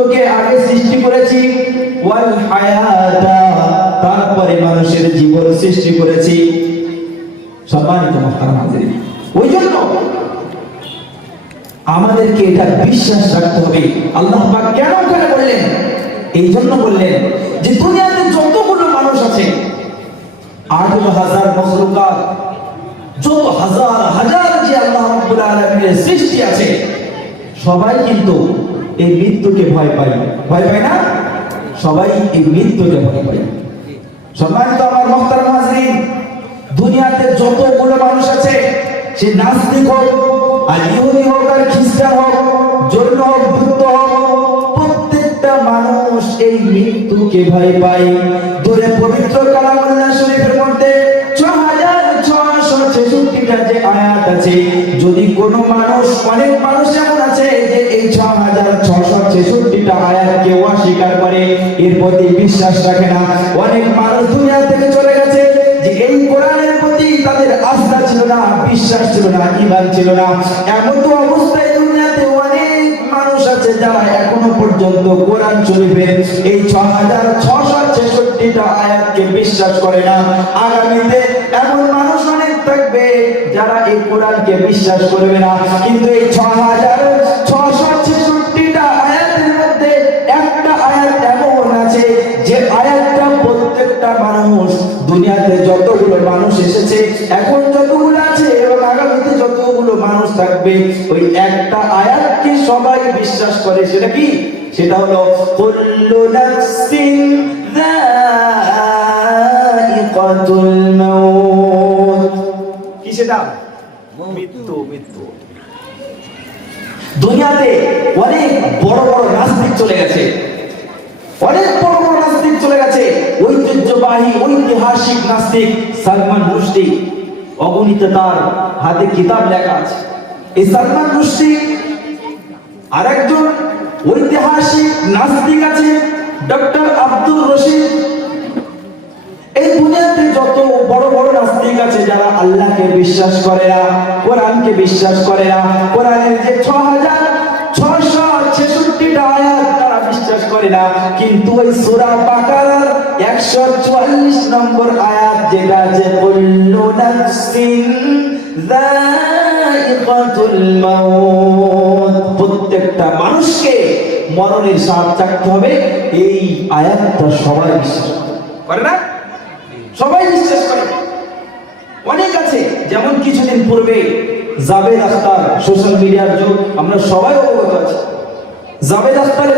মৃত্যুকে আগে সৃষ্টি করেছি, ওয়াল হায়াতা তারপরে মানুষের জীবন সৃষ্টি করেছি। সম্মানিত মুহতারাম হাজিরিন, ওই জন্য আমাদেরকে এটা বিশ্বাস রাখতে হবে। আল্লাহ পাক কেন করে বললেন? এই জন্য বললেন যে দুনিয়াতে যতগুলো মানুষ আছে, 8,000 মখলুকাত, যত হাজার হাজার যে আল্লাহ রাব্বুল আলামিনের সৃষ্টি আছে, সবাই কিন্তু এই মৃত্যুকে ভয় পায়। ভয় পায় না? সবাই এই মৃত্যুকে ভয় পায়। সম্মানিত আমার মুহতারাম হাজিরিন, দুনিয়াতে যতগুলো মানুষ আছে, সে নাস্তিক হোক আর ইহুদি হোক আর খ্রিস্টান হোক, জৈন হোক, বুদ্ধ হোক, প্রত্যেকটা মানুষ এই মৃত্যুকে ভয় পায়। দূরে পবিত্র কালামুল্লাহ শরীফের মধ্যে 6,666টা যে আয়াত আছে, যদি কোনো মানুষ, অনেক মানুষ এমন আছে যে এই 6,666টা আয়াতকে অস্বীকার করে, এর প্রতি বিশ্বাস রাখে না। অনেক মানুষ দুনিয়া থেকে চলে গেছে যে এই কোরআনের প্রতি তাদের আস্থা ছিল না, বিশ্বাস ছিল না, ঈমান ছিল না। এমন তো অবস্থায় দুনিয়াতে অনেক মানুষ আছে যারা এখনো পর্যন্ত কোরআন শরীফের এই 6,666টা আয়াতকে বিশ্বাস করে না। আগামীতে এমন মানুষ অনেক থাকবে যারা এই কোরআনকে বিশ্বাস করবে না, কিন্তু এই 6,666টা আয়াতের মধ্যে একটা আয়াত এমন আছে যে আয়াতটা প্রত্যেকটা মানুষ, দুনিয়াতে যতগুলো মানুষ এসেছে, এখন যতগুলো আছে এবং আগামীতে যতগুলো মানুষ থাকবে, ওই একটা আয়াতকে সবাই বিশ্বাস করে। সেটা কি? সেটা হলো কুল্লু নাফসিন যায়িকাতুল মাউত। কি সেটা? মৃত্যু। মৃত্যু। দুনিয়াতে অনেক বড় বড় নাস্তিক চলে গেছে, অনেক বড় বড় নাস্তিক চলে গেছে। ঐতিহ্যবাহী ঐতিহাসিক নাস্তিক সালমান রুশদি, অগণিত তার হাতে কিতাব লেখা আছে। এই সালমান রুশদি, আরেকজন ঐতিহাসিক নাস্তিক আছে ডক্টর আব্দুর রশিদ। এই দুনিয়াতে যত বড় বড় নাস্তিক আছে যারা আল্লাহকে বিশ্বাস করে না, কোরআনকে বিশ্বাস করে না, কোরআনের যে 6,666টা আয়াত তারা বিশ্বাস করে না, কিন্তু ওই সূরা বাকারার 144 নম্বর আয়াত যেটা আছে, কুল্লু নাফসিন যায়িকাতুল মাউত, প্রত্যেকটা মানুষকে মরণের স্বাদ চাখতে হবে, এই আয়াতটা সবাই বিশ্বাস করে না? সবাই বিশ্বাস করে। অনেক আছে, যেমন কিছুদিন পূর্বে জাভেদ আখতার, সোশ্যাল মিডিয়ার যুগ, আমরা সবাই অবগত আছি, জাভেদ আখতার